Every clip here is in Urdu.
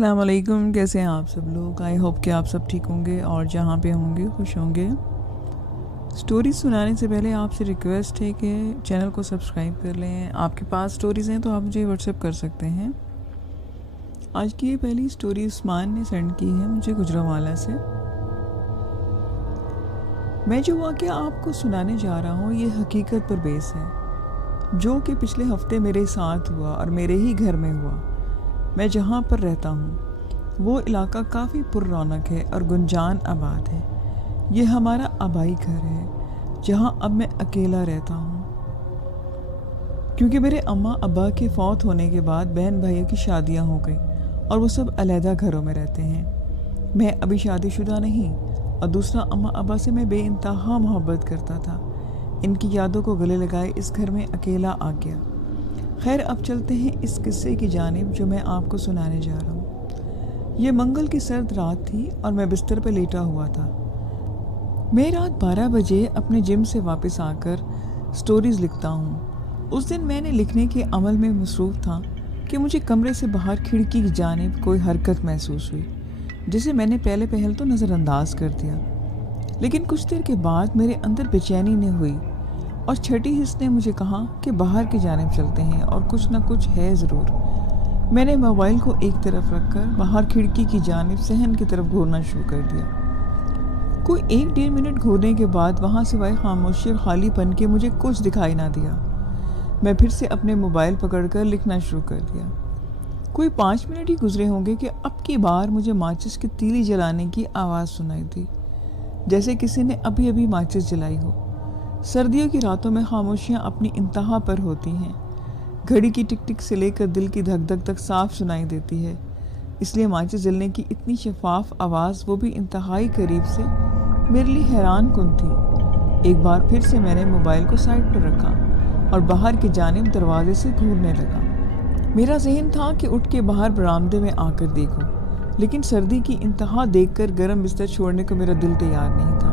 السلام علیکم، کیسے ہیں آپ سب لوگ؟ آئی ہوپ کہ آپ سب ٹھیک ہوں گے اور جہاں پہ ہوں گے خوش ہوں گے۔ سٹوریز سنانے سے پہلے آپ سے ریکویسٹ ہے کہ چینل کو سبسکرائب کر لیں۔ آپ کے پاس سٹوریز ہیں تو آپ مجھے واٹس ایپ کر سکتے ہیں۔ آج کی یہ پہلی سٹوری عثمان نے سینڈ کی ہے مجھے گجرانوالہ سے۔ میں جو واقعہ آپ کو سنانے جا رہا ہوں یہ حقیقت پر بیس ہے، جو کہ پچھلے ہفتے میرے ساتھ ہوا اور میرے ہی گھر میں ہوا۔ میں جہاں پر رہتا ہوں وہ علاقہ کافی پر رونق ہے اور گنجان آباد ہے۔ یہ ہمارا آبائی گھر ہے جہاں اب میں اکیلا رہتا ہوں، کیونکہ میرے اماں ابا کے فوت ہونے کے بعد بہن بھائیوں کی شادیاں ہو گئیں اور وہ سب علیحدہ گھروں میں رہتے ہیں۔ میں ابھی شادی شدہ نہیں، اور دوسرا اماں ابا سے میں بے انتہا محبت کرتا تھا۔ ان کی یادوں کو گلے لگائے اس گھر میں اکیلا آ گیا۔ خیر، اب چلتے ہیں اس قصے کی جانب جو میں آپ کو سنانے جا رہا ہوں۔ یہ منگل کی سرد رات تھی اور میں بستر پہ لیٹا ہوا تھا۔ میں رات 12 بجے اپنے جم سے واپس آ کر سٹوریز لکھتا ہوں۔ اس دن میں نے لکھنے کے عمل میں مصروف تھا کہ مجھے کمرے سے باہر کھڑکی کی جانب کوئی حرکت محسوس ہوئی، جسے میں نے پہل تو نظر انداز کر دیا، لیکن کچھ دیر کے بعد میرے اندر بے چینی نے ہوئی اور چھٹی حس نے مجھے کہا کہ باہر کی جانب چلتے ہیں اور کچھ نہ کچھ ہے ضرور۔ میں نے موبائل کو ایک طرف رکھ کر باہر کھڑکی کی جانب صحن کی طرف گھورنا شروع کر دیا۔ کوئی 1-1.5 منٹ گھورنے کے بعد وہاں سوائے خاموشی اور خالی پن کے مجھے کچھ دکھائی نہ دیا۔ میں پھر سے اپنے موبائل پکڑ کر لکھنا شروع کر دیا۔ کوئی 5 منٹ ہی گزرے ہوں گے کہ اب کی بار مجھے ماچس کی تیلی جلانے کی آواز سنائی دی، جیسے کسی نے ابھی ابھی ماچس جلائی ہو۔ سردیوں کی راتوں میں خاموشیاں اپنی انتہا پر ہوتی ہیں۔ گھڑی کی ٹک ٹک سے لے کر دل کی دھک دھک تک صاف سنائی دیتی ہے، اس لیے ماچس جلنے کی اتنی شفاف آواز، وہ بھی انتہائی قریب سے، میرے لیے حیران کن تھی۔ ایک بار پھر سے میں نے موبائل کو سائڈ پر رکھا اور باہر کی جانب دروازے سے گھورنے لگا۔ میرا ذہن تھا کہ اٹھ کے باہر برآمدے میں آ کر دیکھوں، لیکن سردی کی انتہا دیکھ کر گرم بستر چھوڑنے کو میرا دل تیار نہیں تھا،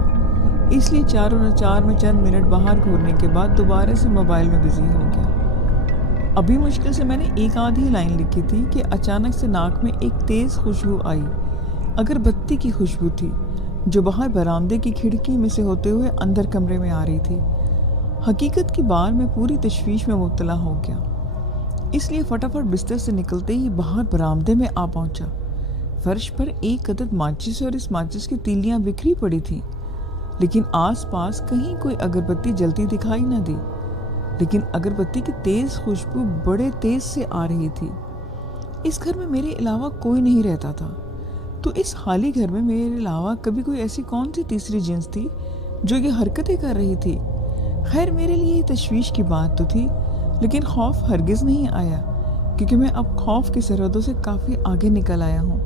اس لیے چاروں نچار میں چند منٹ باہر گھورنے کے بعد دوبارہ سے موبائل میں بزی ہو گیا۔ ابھی مشکل سے میں نے ایک آدھی لائن لکھی تھی کہ اچانک سے ناک میں ایک تیز خوشبو آئی۔ اگر بتی کی خوشبو تھی جو باہر برآمدے کی کھڑکی میں سے ہوتے ہوئے اندر کمرے میں آ رہی تھی۔ حقیقت کی بار میں پوری تشویش میں مبتلا ہو گیا، اس لیے فٹافٹ بستر سے نکلتے ہی باہر برآمدے میں آ پہنچا۔ فرش پر ایک عدد ماچس اور اس ماچس کی تیلیاں بکھری پڑی تھی، لیکن آس پاس کہیں کوئی اگربتی جلتی دکھائی نہ دی، لیکن اگربتی کی تیز خوشبو بڑے تیز سے آ رہی تھی۔ اس گھر میں میرے علاوہ کوئی نہیں رہتا تھا، تو اس خالی گھر میں میرے علاوہ کبھی کوئی ایسی کون سی تیسری جنس تھی جو یہ حرکتیں کر رہی تھی؟ خیر، میرے لیے یہ تشویش کی بات تو تھی، لیکن خوف ہرگز نہیں آیا، کیونکہ میں اب خوف کی سرحدوں سے کافی آگے نکل آیا ہوں۔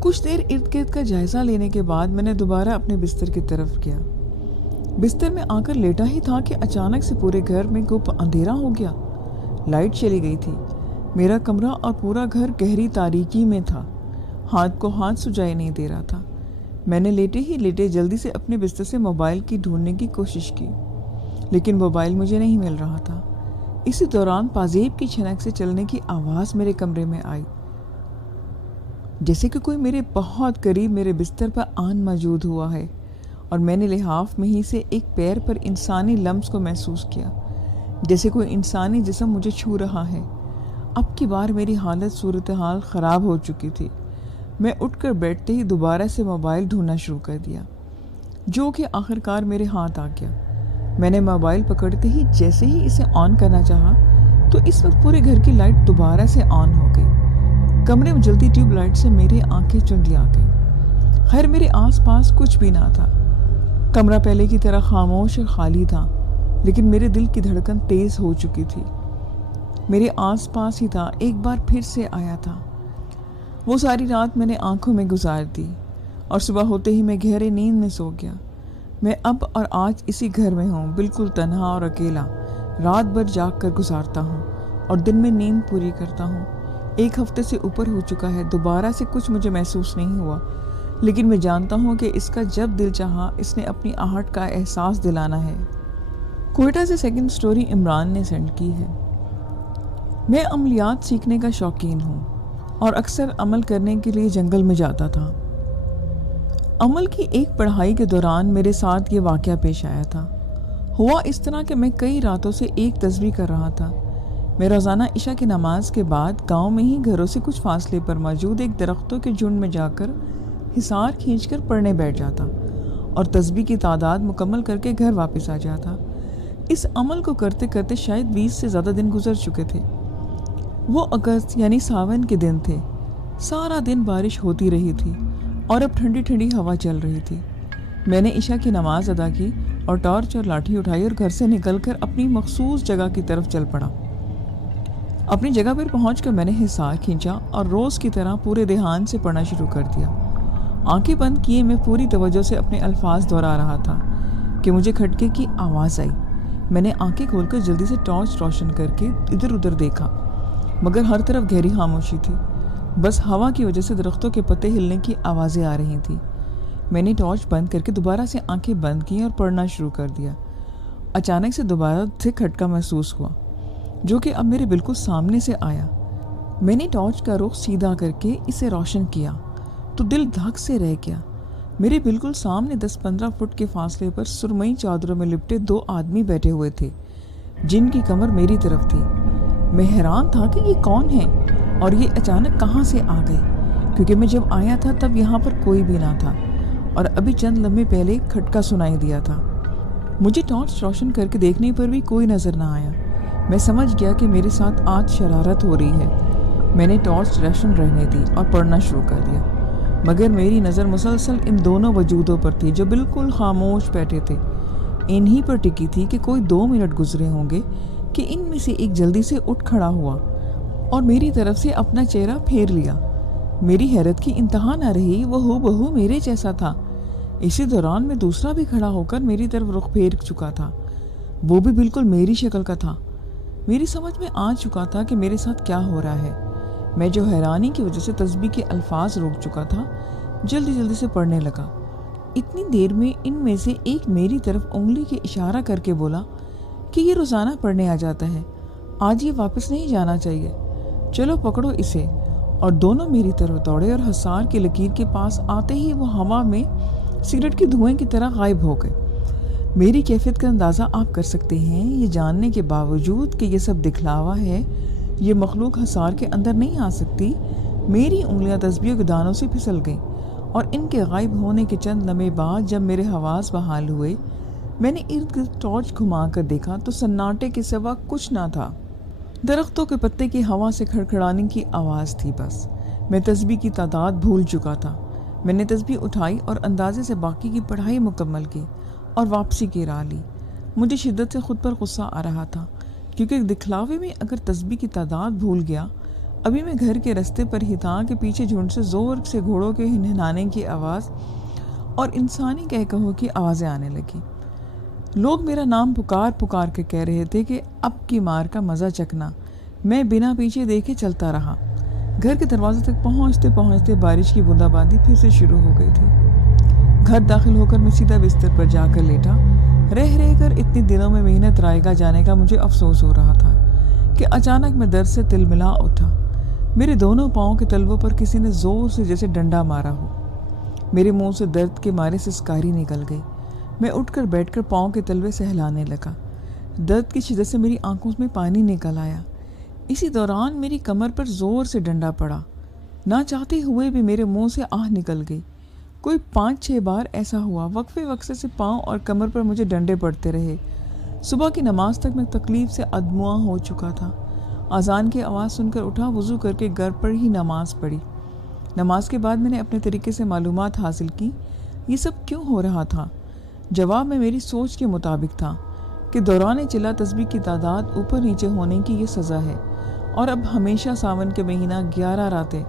کچھ دیر ارد گرد کا جائزہ لینے کے بعد میں نے دوبارہ اپنے بستر کی طرف کیا۔ بستر میں آ کر لیٹا ہی تھا کہ اچانک سے پورے گھر میں گپ اندھیرا ہو گیا۔ لائٹ چلی گئی تھی۔ میرا کمرہ اور پورا گھر گہری تاریکی میں تھا، ہاتھ کو ہاتھ سجائی نہیں دے رہا تھا۔ میں نے لیٹے ہی لیٹے جلدی سے اپنے بستر سے موبائل کی ڈھونڈنے کی کوشش کی، لیکن موبائل مجھے نہیں مل رہا تھا۔ اسی دوران پازیب کی چھنک سے چلنے کی آواز میرے کمرے میں آئی، جیسے کہ کوئی میرے بہت قریب میرے بستر پر آن موجود ہوا ہے، اور میں نے لحاف میں ہی سے ایک پیر پر انسانی لمس کو محسوس کیا، جیسے کوئی انسانی جسم مجھے چھو رہا ہے۔ اب کی بار میری حالت صورتحال خراب ہو چکی تھی۔ میں اٹھ کر بیٹھتے ہی دوبارہ سے موبائل ڈھونڈنا شروع کر دیا، جو کہ آخرکار میرے ہاتھ آ گیا۔ میں نے موبائل پکڑتے ہی جیسے ہی اسے آن کرنا چاہا تو اس وقت پورے گھر کی لائٹ دوبارہ سے آن ہو گئی۔ کمرے میں جلتی ٹیوب لائٹ سے میری آنکھیں چندی آ گئیں۔ خیر، میرے آس پاس کچھ بھی نہ تھا۔ کمرہ پہلے کی طرح خاموش اور خالی تھا، لیکن میرے دل کی دھڑکن تیز ہو چکی تھی۔ میرے آس پاس ہی تھا، ایک بار پھر سے آیا تھا۔ وہ ساری رات میں نے آنکھوں میں گزار دی، اور صبح ہوتے ہی میں گہرے نیند میں سو گیا۔ میں اب اور آج اسی گھر میں ہوں، بالکل تنہا اور اکیلا، رات بھر جاگ کر گزارتا ہوں اور دن میں نیند پوری کرتا ہوں۔ 1 ہفتے سے اوپر ہو چکا ہے، دوبارہ سے کچھ مجھے محسوس نہیں ہوا، لیکن میں جانتا ہوں کہ اس کا جب دل چاہا اس نے اپنی آہٹ کا احساس دلانا ہے۔ کوئٹہ سے سیکنڈ سٹوری عمران نے سینڈ کی ہے۔ میں عملیات سیکھنے کا شوقین ہوں اور اکثر عمل کرنے کے لیے جنگل میں جاتا تھا۔ عمل کی ایک پڑھائی کے دوران میرے ساتھ یہ واقعہ پیش آیا تھا۔ ہوا اس طرح کہ میں کئی راتوں سے ایک تسبیح کر رہا تھا۔ میں روزانہ عشاء کی نماز کے بعد گاؤں میں ہی گھروں سے کچھ فاصلے پر موجود ایک درختوں کے جھنڈ میں جا کر حصار کھینچ کر پڑھنے بیٹھ جاتا اور تسبیح کی تعداد مکمل کر کے گھر واپس آ جاتا۔ اس عمل کو کرتے کرتے شاید 20 سے زیادہ دن گزر چکے تھے۔ وہ اگست یعنی ساون کے دن تھے۔ سارا دن بارش ہوتی رہی تھی اور اب ٹھنڈی ٹھنڈی ہوا چل رہی تھی۔ میں نے عشاء کی نماز ادا کی اور ٹارچ اور لاٹھی اٹھائی اور گھر سے نکل کر اپنی مخصوص جگہ کی طرف چل پڑا۔ اپنی جگہ پر پہنچ کر میں نے حصار کھینچا اور روز کی طرح پورے دھیان سے پڑھنا شروع کر دیا۔ آنکھیں بند کیے میں پوری توجہ سے اپنے الفاظ دہرا رہا تھا کہ مجھے کھٹکے کی آواز آئی۔ میں نے آنکھیں کھول کر جلدی سے ٹارچ روشن کر کے ادھر ادھر دیکھا، مگر ہر طرف گہری خاموشی تھی۔ بس ہوا کی وجہ سے درختوں کے پتے ہلنے کی آوازیں آ رہی تھیں۔ میں نے ٹارچ بند کر کے دوبارہ سے آنکھیں بند کی اور پڑھنا شروع کر دیا۔ اچانک سے دوبارہ سے کھٹکا محسوس ہوا، جو کہ اب میرے بالکل سامنے سے آیا۔ میں نے ٹارچ کا رخ سیدھا کر کے اسے روشن کیا تو دل دھک سے رہ گیا۔ میرے بالکل سامنے 10-15 فٹ کے فاصلے پر سرمئی چادروں میں لپٹے 2 آدمی بیٹھے ہوئے تھے، جن کی کمر میری طرف تھی۔ میں حیران تھا کہ یہ کون ہیں اور یہ اچانک کہاں سے آ گئے، کیونکہ میں جب آیا تھا تب یہاں پر کوئی بھی نہ تھا اور ابھی چند لمحے پہلے کھٹکا سنائی دیا تھا۔ مجھے ٹارچ روشن کر کے دیکھنے پر بھی کوئی نظر نہ آیا۔ میں سمجھ گیا کہ میرے ساتھ آج شرارت ہو رہی ہے۔ میں نے ٹارچ روشن رہنے دی اور پڑھنا شروع کر دیا، مگر میری نظر مسلسل ان دونوں وجودوں پر تھی جو بالکل خاموش بیٹھے تھے۔ انہی پر ٹکی تھی کہ کوئی 2 منٹ گزرے ہوں گے کہ ان میں سے ایک جلدی سے اٹھ کھڑا ہوا اور میری طرف سے اپنا چہرہ پھیر لیا۔ میری حیرت کی انتہا نہ رہی، وہ ہو بہو میرے جیسا تھا۔ اسی دوران میں دوسرا بھی کھڑا ہو کر میری طرف رخ پھیر چکا تھا، وہ بھی بالکل میری شکل کا تھا۔ میری سمجھ میں آ چکا تھا کہ میرے ساتھ کیا ہو رہا ہے۔ میں جو حیرانی کی وجہ سے تسبیح کے الفاظ روک چکا تھا، جلدی جلدی سے پڑھنے لگا۔ اتنی دیر میں ان میں سے ایک میری طرف انگلی کے اشارہ کر کے بولا کہ یہ روزانہ پڑھنے آ جاتا ہے، آج یہ واپس نہیں جانا چاہیے، چلو پکڑو اسے۔ اور دونوں میری طرف دوڑے اور حصار کی لکیر کے پاس آتے ہی وہ ہوا میں سگریٹ کے دھوئیں کی طرح غائب ہو گئے۔ میری کیفیت کا اندازہ آپ کر سکتے ہیں، یہ جاننے کے باوجود کہ یہ سب دکھلاوا ہے، یہ مخلوق حصار کے اندر نہیں آ سکتی۔ میری انگلیاں تسبیح کے دانوں سے پھسل گئیں اور ان کے غائب ہونے کے چند لمحے بعد جب میرے حواس بحال ہوئے، میں نے ارد گرد ٹارچ گھما کر دیکھا تو سناٹے کے سوا کچھ نہ تھا۔ درختوں کے پتے کی ہوا سے کھڑکھڑانے کی آواز تھی بس۔ میں تسبیح کی تعداد بھول چکا تھا۔ میں نے تسبیح اٹھائی اور اندازے سے باقی کی پڑھائی مکمل کی اور واپسی کی راہ لی۔ مجھے شدت سے خود پر غصہ آ رہا تھا، کیونکہ دکھلاوے میں اگر تسبیح کی تعداد بھول گیا۔ ابھی میں گھر کے رستے پر ہی تھا کہ پیچھے جھنڈ سے زور سے گھوڑوں کے ہنہنانے کی آواز اور انسانی کہکہوں کی آوازیں آنے لگی۔ لوگ میرا نام پکار پکار کے کہہ رہے تھے کہ اب کی مار کا مزہ چکنا۔ میں بنا پیچھے دیکھے چلتا رہا۔ گھر کے دروازے تک پہنچتے پہنچتے بارش کی بوندا باندی پھر سے شروع ہو گئی تھی۔ گھر داخل ہو کر میں سیدھا بستر پر جا کر لیٹا۔ رہ کر اتنے دنوں میں محنت رائگاں جانے کا مجھے افسوس ہو رہا تھا کہ اچانک میں درد سے تلملا اٹھا۔ میرے دونوں پاؤں کے تلووں پر کسی نے زور سے جیسے ڈنڈا مارا ہو۔ میرے منہ سے درد کے مارے سسکاری نکل گئی۔ میں اٹھ کر بیٹھ کر پاؤں کے تلوے سہلانے لگا۔ درد کی شدت سے میری آنکھوں میں پانی نکل آیا۔ اسی دوران میری کمر پر زور سے ڈنڈا پڑا۔ نہ چاہتے ہوئے بھی میرے منہ سے آہ نکل گئی۔ کوئی 5-6 بار ایسا ہوا۔ وقفے وقفے سے پاؤں اور کمر پر مجھے ڈنڈے پڑتے رہے۔ صبح کی نماز تک میں تکلیف سے ادموا ہو چکا تھا۔ اذان کی آواز سن کر اٹھا، وضو کر کے گھر پر ہی نماز پڑھی۔ نماز کے بعد میں نے اپنے طریقے سے معلومات حاصل کی یہ سب کیوں ہو رہا تھا۔ جواب میں میری سوچ کے مطابق تھا کہ دوران چلا تسبیح کی تعداد اوپر نیچے ہونے کی یہ سزا ہے اور اب ہمیشہ ساون کے مہینہ 11 راتیں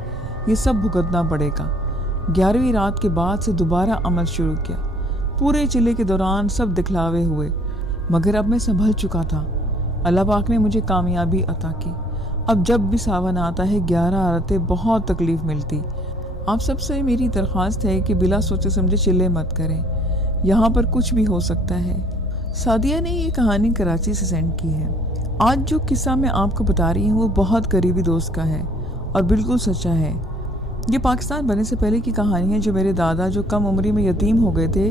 یہ سب بھگتنا پڑے گا۔ 11ویں رات کے بعد سے دوبارہ عمل شروع کیا۔ پورے چلے کے دوران سب دکھلاوے ہوئے، مگر اب میں سنبھل چکا تھا۔ اللہ پاک نے مجھے کامیابی عطا کی۔ اب جب بھی ساون آتا ہے 11 راتیں بہت تکلیف ملتی۔ آپ سب سے میری درخواست ہے کہ بلا سوچے سمجھے چلے مت کریں، یہاں پر کچھ بھی ہو سکتا ہے۔ سعدیہ نے یہ کہانی کراچی سے سینڈ کی ہے۔ آج جو قصہ میں آپ کو بتا رہی ہوں وہ بہت قریبی دوست کا ہے اور بالکل سچا ہے۔ یہ پاکستان بننے سے پہلے کی کہانی ہے، جو میرے دادا جو کم عمری میں یتیم ہو گئے تھے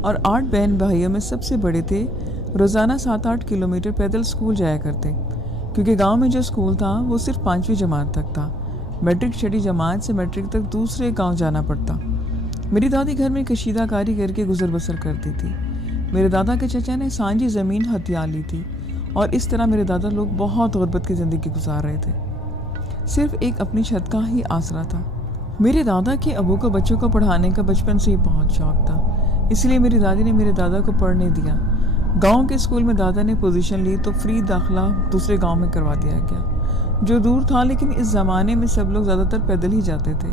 اور 8 بہن بھائیوں میں سب سے بڑے تھے، روزانہ 7-8 کلومیٹر پیدل سکول جایا کرتے، کیونکہ گاؤں میں جو سکول تھا وہ صرف 5ویں جماعت تک تھا۔ میٹرک چھٹی جماعت سے میٹرک تک دوسرے گاؤں جانا پڑتا۔ میری دادی گھر میں کشیدہ کاری کر کے گزر بسر کرتی تھی۔ میرے دادا کے چچا نے سانجی زمین ہتھیا لی تھی، اور اس طرح میرے دادا لوگ بہت غربت کی زندگی گزار رہے تھے۔ صرف ایک اپنی چھت کا ہی آسرا تھا۔ میرے دادا کے ابو کو بچوں کو پڑھانے کا بچپن سے ہی بہت شوق تھا، اس لیے میری دادی نے میرے دادا کو پڑھنے دیا۔ گاؤں کے اسکول میں دادا نے پوزیشن لی تو فری داخلہ دوسرے گاؤں میں کروا دیا گیا، جو دور تھا، لیکن اس زمانے میں سب لوگ زیادہ تر پیدل ہی جاتے تھے۔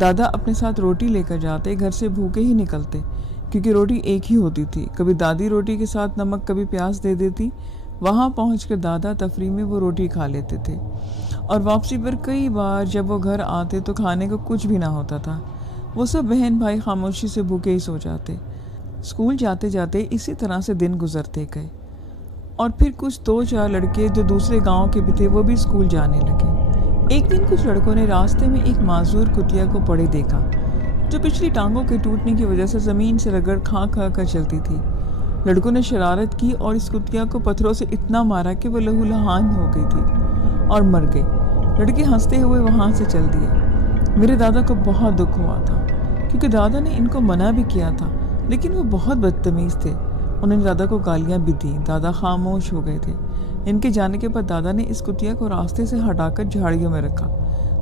دادا اپنے ساتھ روٹی لے کر جاتے، گھر سے بھوکے ہی نکلتے، کیونکہ روٹی ایک ہی ہوتی تھی۔ کبھی دادی روٹی کے ساتھ نمک کبھی پیاز دے دیتی۔ وہاں پہنچ کر دادا تفریح میں وہ روٹی کھا لیتے تھے، اور واپسی پر کئی بار جب وہ گھر آتے تو کھانے کو کچھ بھی نہ ہوتا تھا۔ وہ سب بہن بھائی خاموشی سے بھوکے ہی سو جاتے۔ اسکول جاتے جاتے اسی طرح سے دن گزرتے گئے، اور پھر کچھ 2-4 لڑکے جو دوسرے گاؤں کے بھی تھے وہ بھی اسکول جانے لگے۔ ایک دن کچھ لڑکوں نے راستے میں ایک معذور کتیا کو پڑے دیکھا، جو پچھلی ٹانگوں کے ٹوٹنے کی وجہ سے زمین سے رگڑ کھا کھا کر چلتی تھی۔ لڑکوں نے شرارت کی اور اس کتیا کو پتھروں سے اتنا مارا کہ وہ لہو لہان ہو گئی تھی اور مر گئے۔ لڑکے ہنستے ہوئے وہاں سے چل دیے۔ میرے دادا کو بہت دکھ ہوا تھا، کیونکہ دادا نے ان کو منع بھی کیا تھا، لیکن وہ بہت بدتمیز تھے۔ انہوں نے دادا کو گالیاں بھی دیں۔ دادا خاموش ہو گئے تھے۔ ان کے جانے کے بعد دادا نے اس کتیا کو راستے سے ہٹا کر جھاڑیوں میں رکھا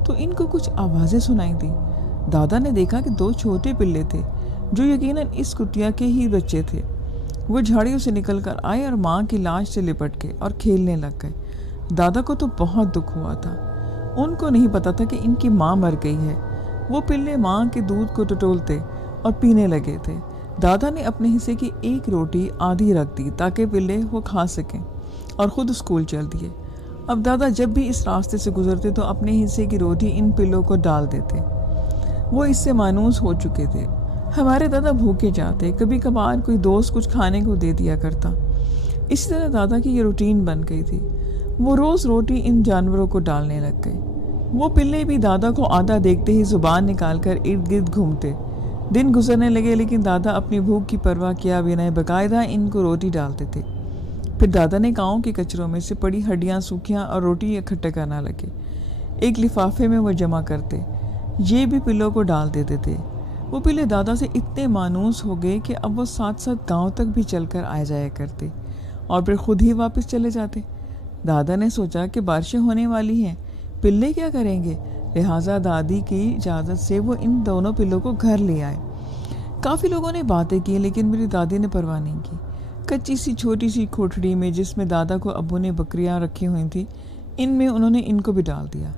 تو ان کو کچھ آوازیں سنائی دیں۔ دادا نے دیکھا کہ 2 چھوٹے پلے تھے، جو یقیناً اس کتیا کے ہی بچے تھے۔ وہ جھاڑیوں سے نکل کر آئے اور ماں کی لاش سے لپٹ گئے اور کھیلنے لگ گئے۔ دادا کو تو بہت دکھ ہوا تھا۔ ان کو نہیں پتا تھا کہ ان کی ماں مر گئی ہے۔ وہ پلے ماں کے دودھ کو ٹٹولتے اور پینے لگے تھے۔ دادا نے اپنے حصے کی ایک روٹی آدھی رکھ دی تاکہ پلے وہ کھا سکیں، اور خود اسکول چل دیے۔ اب دادا جب بھی اس راستے سے گزرتے تو اپنے حصے کی روٹی ان پلوں کو ڈال دیتے۔ وہ اس سے مانوس ہو چکے تھے۔ ہمارے دادا بھوکے جاتے، کبھی کبھار کوئی دوست کچھ کھانے کو دے دیا کرتا۔ اسی طرح دادا کی یہ روٹین بن گئی تھی۔ وہ روز روٹی ان جانوروں کو ڈالنے لگ گئے۔ وہ پلے بھی دادا کو آدھا دیکھتے ہی زبان نکال کر ارد گرد گھومتے۔ دن گزرنے لگے، لیکن دادا اپنی بھوک کی پرواہ کیا بنا باقاعدہ ان کو روٹی ڈالتے تھے۔ پھر دادا نے گاؤں کے کچروں میں سے پڑی ہڈیاں، سوکھیاں اور روٹی اکٹھے کرنا لگے۔ ایک لفافے میں وہ جمع کرتے، یہ بھی پلوں کو ڈال دیتے تھے۔ وہ پلے دادا سے اتنے مانوس ہو گئے کہ اب وہ 7-7 گاؤں تک بھی چل کر آ جایا کرتے، اور پھر خود ہی واپس چلے جاتے۔ دادا نے سوچا کہ بارشیں ہونے والی ہیں، پلے کیا کریں گے، لہٰذا دادی کی اجازت سے وہ ان دونوں پلوں کو گھر لے آئے۔ کافی لوگوں نے باتیں کی، لیکن میری دادی نے پرواہ نہیں کی۔ کچی سی چھوٹی سی کھوٹڑی میں، جس میں دادا کو ابو نے بکریاں رکھی ہوئی تھیں، ان میں انہوں نے ان کو بھی ڈال دیا۔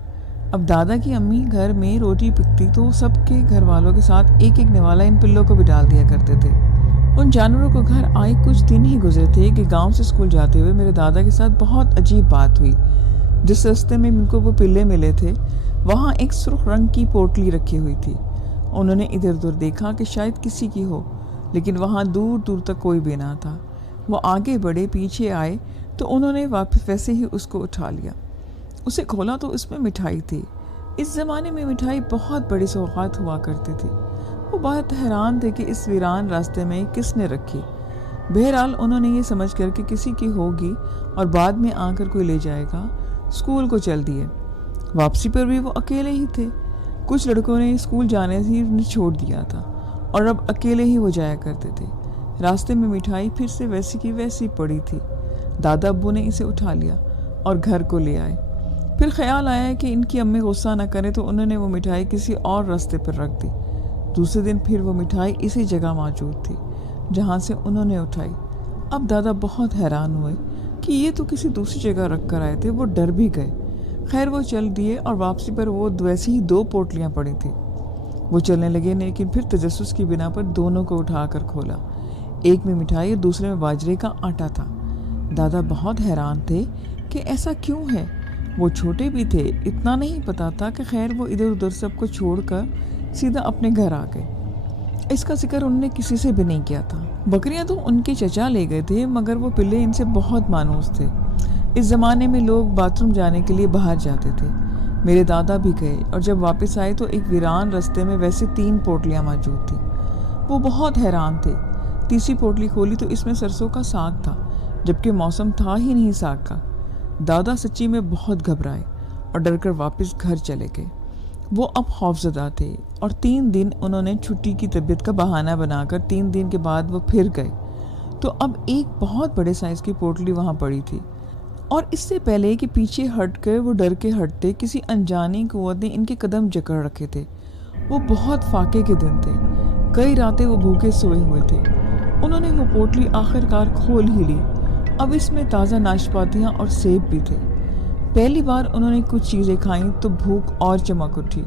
اب دادا کی امی گھر میں روٹی پکتی تو سب کے گھر والوں کے ساتھ ایک ایک نوالا ان پلوں کو بھی ڈال دیا کرتے تھے۔ ان جانوروں کو گھر آئے کچھ دن ہی گزرے تھے کہ گاؤں سے اسکول جاتے ہوئے میرے دادا کے ساتھ بہت عجیب بات ہوئی۔ جس راستے میں ان کو وہ پلے ملے تھے، وہاں ایک سرخ رنگ کی پوٹلی رکھی ہوئی تھی۔ انہوں نے ادھر ادھر دیکھا کہ شاید کسی کی ہو، لیکن وہاں دور دور تک کوئی بھی نہ تھا۔ وہ آگے بڑھے، پیچھے آئے تو انہوں نے واپس ویسے ہی اس کو اٹھا لیا۔ اسے کھولا تو اس میں مٹھائی تھی۔ اس زمانے میں مٹھائی بہت بڑی سوغات ہوا کرتی تھی۔ وہ بہت حیران تھے کہ اس ویران راستے میں کس نے رکھی۔ بہرحال انہوں نے یہ سمجھ کر کہ کسی کی ہوگی اور بعد میں آ کر کوئی لے جائے گا، اسکول کو چل دیے۔ واپسی پر بھی وہ اکیلے ہی تھے۔ کچھ لڑکوں نے اسکول جانے سے انہیں چھوڑ دیا تھا، اور اب اکیلے ہی وہ جایا کرتے تھے۔ راستے میں مٹھائی پھر سے ویسی کی ویسی پڑی تھی۔ دادا ابو نے اسے اٹھا لیا اور گھر کو لے آئے۔ پھر خیال آیا کہ ان کی امی غصہ نہ کرے، تو انہوں نے وہ مٹھائی کسی اور راستے پر رکھ دی۔ دوسرے دن پھر وہ مٹھائی اسی جگہ موجود تھی جہاں سے انہوں نے اٹھائی۔ اب دادا بہت حیران ہوئے کہ یہ تو کسی دوسری جگہ رکھ کر آئے تھے۔ وہ ڈر بھی گئے۔ خیر وہ چل دیے، اور واپسی پر وہ ویسی ہی 2 پوٹلیاں پڑی تھیں۔ وہ چلنے لگے، لیکن پھر تجسس کی بنا پر دونوں کو اٹھا کر کھولا۔ ایک میں مٹھائی اور دوسرے میں باجرے کا آٹا تھا۔ دادا بہت حیران تھے کہ ایسا کیوں ہے۔ وہ چھوٹے بھی تھے، اتنا نہیں پتا تھا کہ خیر وہ ادھر ادھر سب کو چھوڑ کر سیدھا اپنے گھر آ گئے۔ اس کا ذکر انہوں نے کسی سے بھی نہیں کیا تھا۔ بکریاں تو ان کے چچا لے گئے تھے، مگر وہ پلے ان سے بہت مانوس تھے۔ اس زمانے میں لوگ باتھ روم جانے کے لیے باہر جاتے تھے۔ میرے دادا بھی گئے اور جب واپس آئے تو ایک ویران رستے میں ویسے 3 پوٹلیاں موجود تھیں۔ وہ بہت حیران تھے۔ تیسری پوٹلی کھولی تو اس میں سرسوں کا ساگ تھا، جبکہ موسم تھا ہی نہیں ساگ کا۔ دادا سچی میں بہت گھبرائے اور ڈر کر واپس گھر چلے گئے۔ وہ اب خوفزدہ تھے اور 3 دن انہوں نے چھٹی کی طبیعت کا بہانہ بنا کر 3 دن کے بعد وہ پھر گئے تو اب ایک بہت بڑے سائز کی پوٹلی وہاں پڑی تھی، اور اس سے پہلے کہ پیچھے ہٹ کر وہ ڈر کے ہٹتے، کسی انجانی قوت نے ان کے قدم جکڑ رکھے تھے۔ وہ بہت فاقے کے دن تھے، کئی راتیں وہ بھوکے سوئے ہوئے تھے۔ انہوں نے وہ پوٹلی آخر کار کھول ہی لی۔ اب اس میں تازہ ناشپاتیاں اور سیب بھی تھے۔ پہلی بار انہوں نے کچھ چیزیں کھائیں تو بھوک اور چمک اٹھی۔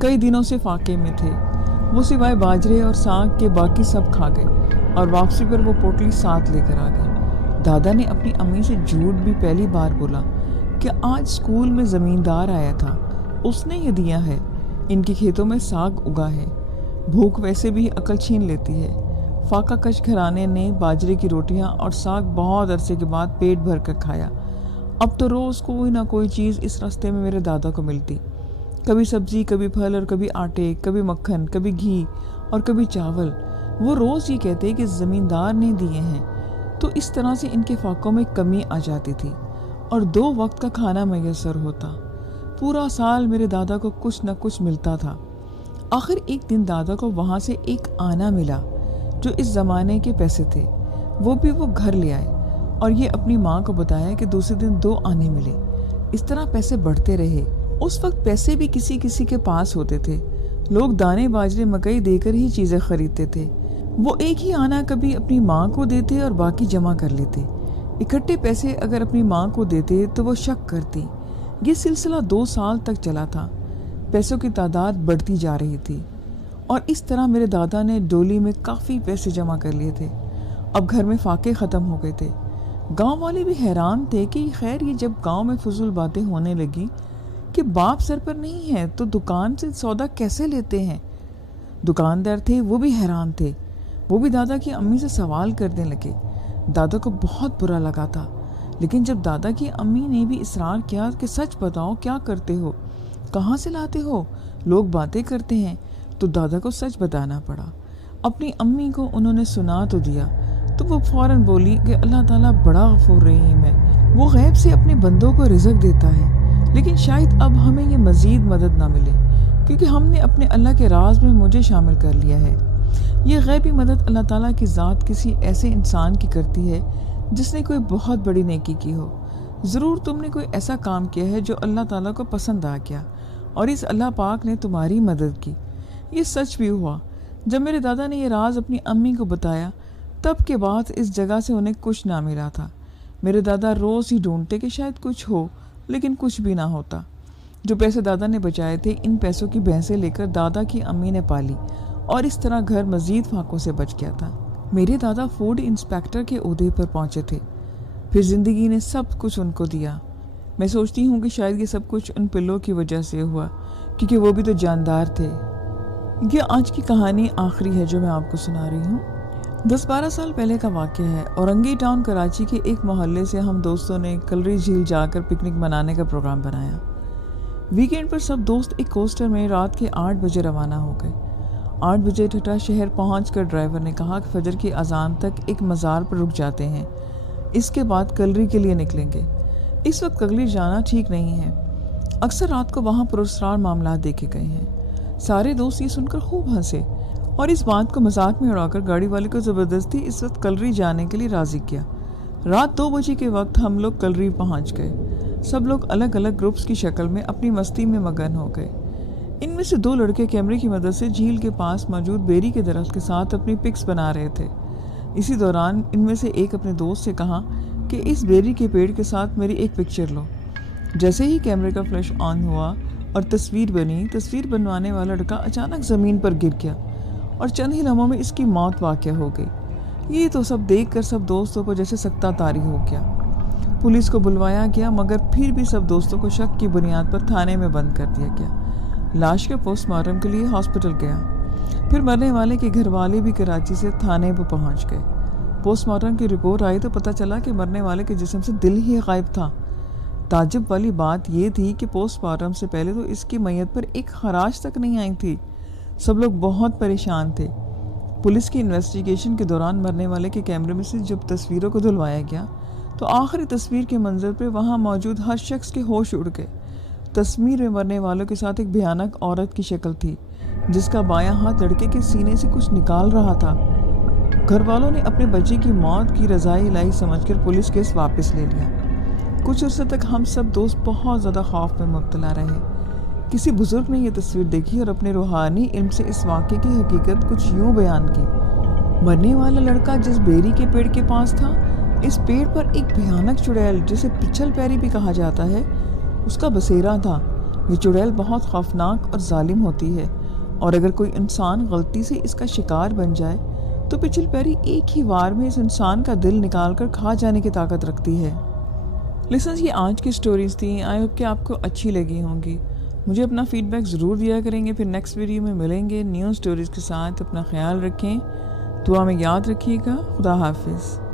کئی دنوں سے فاقے میں تھے وہ، سوائے باجرے اور ساگ کے باقی سب کھا گئے، اور واپسی پر وہ پوٹلی ساتھ لے کر آ گئے۔ دادا نے اپنی امی سے جھوٹ بھی پہلی بار بولا کہ آج اسکول میں زمیندار آیا تھا، اس نے یہ دیا ہے، ان کے کھیتوں میں ساگ اگا ہے۔ بھوک ویسے بھی عقل چھین لیتی ہے۔ فاقہ کش گھرانے نے باجرے کی روٹیاں اور ساگ بہت عرصے کے بعد پیٹ بھر کر کھایا۔ اب تو روز کوئی نہ کوئی چیز اس راستے میں میرے دادا کو ملتی، کبھی سبزی، کبھی پھل اور کبھی آٹے، کبھی مکھن، کبھی گھی اور کبھی چاول۔ وہ روز یہ کہتے کہ زمیندار نے دیے ہیں، تو اس طرح سے ان کے فاقوں میں کمی آ جاتی تھی اور 2 وقت کا کھانا میسر ہوتا۔ پورا سال میرے دادا کو کچھ نہ کچھ ملتا تھا۔ آخر ایک دن دادا کو وہاں سے ایک آنا ملا جو اس زمانے کے پیسے تھے، وہ بھی وہ گھر لے آئے اور یہ اپنی ماں کو بتایا کہ دوسرے دن 2 آنے ملے۔ اس طرح پیسے بڑھتے رہے۔ اس وقت پیسے بھی کسی کسی کے پاس ہوتے تھے، لوگ دانے باجرے مکئی دے کر ہی چیزیں خریدتے تھے۔ وہ ایک ہی آنا کبھی اپنی ماں کو دیتے اور باقی جمع کر لیتے۔ اکٹھے پیسے اگر اپنی ماں کو دیتے تو وہ شک کرتی۔ یہ سلسلہ 2 سال تک چلا تھا۔ پیسوں کی تعداد بڑھتی جا رہی تھی اور اس طرح میرے دادا نے ڈولی میں کافی پیسے جمع کر لیے تھے۔ اب گھر میں فاقے ختم ہو گئے تھے۔ گاؤں والے بھی حیران تھے کہ خیر یہ جب گاؤں میں فضول باتیں ہونے لگی کہ باپ سر پر نہیں ہے تو دکان سے سودا کیسے لیتے ہیں۔ دکاندار تھے وہ بھی حیران تھے، وہ بھی دادا کی امی سے سوال کرنے لگے۔ دادا کو بہت برا لگا تھا، لیکن جب دادا کی امی نے بھی اصرار کیا کہ سچ بتاؤ کیا کرتے ہو، کہاں سے لاتے ہو، لوگ باتیں کرتے ہیں، تو دادا کو سچ بتانا پڑا۔ اپنی امی کو انہوں نے سنا تو دیا تو وہ فوراً بولی کہ اللہ تعالیٰ بڑا غفور رحیم ہے، وہ غیب سے اپنے بندوں کو رزق دیتا ہے، لیکن شاید اب ہمیں یہ مزید مدد نہ ملے کیونکہ ہم نے اپنے اللہ کے راز میں مجھے شامل کر لیا ہے۔ یہ غیبی مدد اللہ تعالیٰ کی ذات کسی ایسے انسان کی کرتی ہے جس نے کوئی بہت بڑی نیکی کی ہو۔ ضرور تم نے کوئی ایسا کام کیا ہے جو اللہ تعالیٰ کو پسند آ گیا اور اس اللہ پاک نے تمہاری مدد کی۔ یہ سچ بھی ہوا۔ جب میرے دادا نے یہ راز اپنی امی کو بتایا تب کے بعد اس جگہ سے انہیں کچھ نہ ملا تھا۔ میرے دادا روز ہی ڈھونڈتے کہ شاید کچھ ہو، لیکن کچھ بھی نہ ہوتا۔ جو پیسے دادا نے بچائے تھے ان پیسوں کی بھینسیں لے کر دادا کی امی نے پالی اور اس طرح گھر مزید فاقوں سے بچ گیا تھا۔ میرے دادا فوڈ انسپیکٹر کے عہدے پر پہنچے تھے، پھر زندگی نے سب کچھ ان کو دیا۔ میں سوچتی ہوں کہ شاید یہ سب کچھ ان پلوں کی وجہ سے ہوا، کیونکہ وہ بھی تو جاندار تھے۔ یہ آج کی کہانی آخری ہے جو میں آپ کو سنا رہی ہوں۔ 10-12 سال پہلے کا واقعہ ہے۔ اورنگی ٹاؤن کراچی کے ایک محلے سے ہم دوستوں نے کلری جھیل جا کر پکنک منانے کا پروگرام بنایا۔ ویکینڈ پر سب دوست ایک کوسٹر میں رات کے 8 بجے روانہ ہو گئے۔ 8 بجے ٹھٹا شہر پہنچ کر ڈرائیور نے کہا کہ فجر کی اذان تک ایک مزار پر رک جاتے ہیں، اس کے بعد کلری کے لیے نکلیں گے۔ اس وقت کلری جانا ٹھیک نہیں ہے، اکثر رات کو وہاں پراسرار معاملات دیکھے گئے ہیں۔ سارے دوست یہ سن کر خوب ہنسے اور اس بات کو مذاق میں اڑا کر گاڑی والے کو زبردستی اس وقت کلری جانے کے لیے راضی کیا۔ رات 2 بجے کے وقت ہم لوگ کلری پہنچ گئے۔ سب لوگ الگ الگ گروپس کی شکل میں اپنی مستی میں مگن ہو گئے۔ ان میں سے 2 لڑکے کیمرے کی مدد سے جھیل کے پاس موجود بیری کے درخت کے ساتھ اپنی پکس بنا رہے تھے۔ اسی دوران ان میں سے ایک اپنے دوست سے کہا کہ اس بیری کے پیڑ کے ساتھ میری ایک پکچر لو۔ جیسے ہی کیمرے کا فلیش آن ہوا اور تصویر بنی، تصویر بنوانے والا لڑکا اچانک زمین پر گر گیا اور چند ہی لمحوں میں اس کی موت واقع ہو گئی۔ یہ تو سب دیکھ کر سب دوستوں کو جیسے سکتہ طاری ہو گیا۔ پولیس کو بلوایا گیا مگر پھر بھی سب دوستوں کو شک کی بنیاد پر تھانے میں بند کر دیا گیا۔ لاش کا پوسٹ مارٹم کے لیے ہاسپٹل گیا۔ پھر مرنے والے کے گھر والے بھی کراچی سے تھانے پر پہنچ گئے۔ پوسٹ مارٹم کی رپورٹ آئی تو پتہ چلا کہ مرنے والے کے جسم سے دل ہی غائب تھا۔ تعجب والی بات یہ تھی کہ پوسٹ مارٹم سے پہلے تو اس کی میت پر ایک خراش تک نہیں آئی تھی۔ سب لوگ بہت پریشان تھے۔ پولیس کی انویسٹیگیشن کے دوران مرنے والے کے کیمرے میں سے جب تصویروں کو دھلوایا گیا تو آخری تصویر کے منظر پہ وہاں موجود ہر شخص کے ہوش اڑ گئے۔ تصویر میں مرنے والوں کے ساتھ ایک بھیانک عورت کی شکل تھی جس کا بایاں ہاتھ لڑکے کے سینے سے کچھ نکال رہا تھا۔ گھر والوں نے اپنے بچے کی موت کی رضائی الہی سمجھ کر پولیس کیس واپس لے لیا۔ کچھ عرصے تک ہم سب دوست بہت زیادہ خوف میں مبتلا رہے۔ کسی بزرگ نے یہ تصویر دیکھی اور اپنے روحانی علم سے اس واقعے کی حقیقت کچھ یوں بیان کی۔ مرنے والا لڑکا جس بیری کے پیڑ کے پاس تھا، اس پیڑ پر ایک بھیانک چڑیل جسے پچھل پیری بھی کہا جاتا ہے اس کا بسیرا تھا۔ یہ چڑیل بہت خوفناک اور ظالم ہوتی ہے اور اگر کوئی انسان غلطی سے اس کا شکار بن جائے تو پچھل پیری ایک ہی وار میں اس انسان کا دل نکال کر کھا جانے کی طاقت رکھتی ہے۔ لسنز، یہ آج کی سٹوریز تھیں۔ آئی ہوپ کہ آپ کو اچھی لگی ہوں گی۔ مجھے اپنا فیڈ بیک ضرور دیا کریں گے۔ پھر نیکسٹ ویڈیو میں ملیں گے نیو سٹوریز کے ساتھ۔ اپنا خیال رکھیں، دعا میں یاد رکھیے گا۔ خدا حافظ۔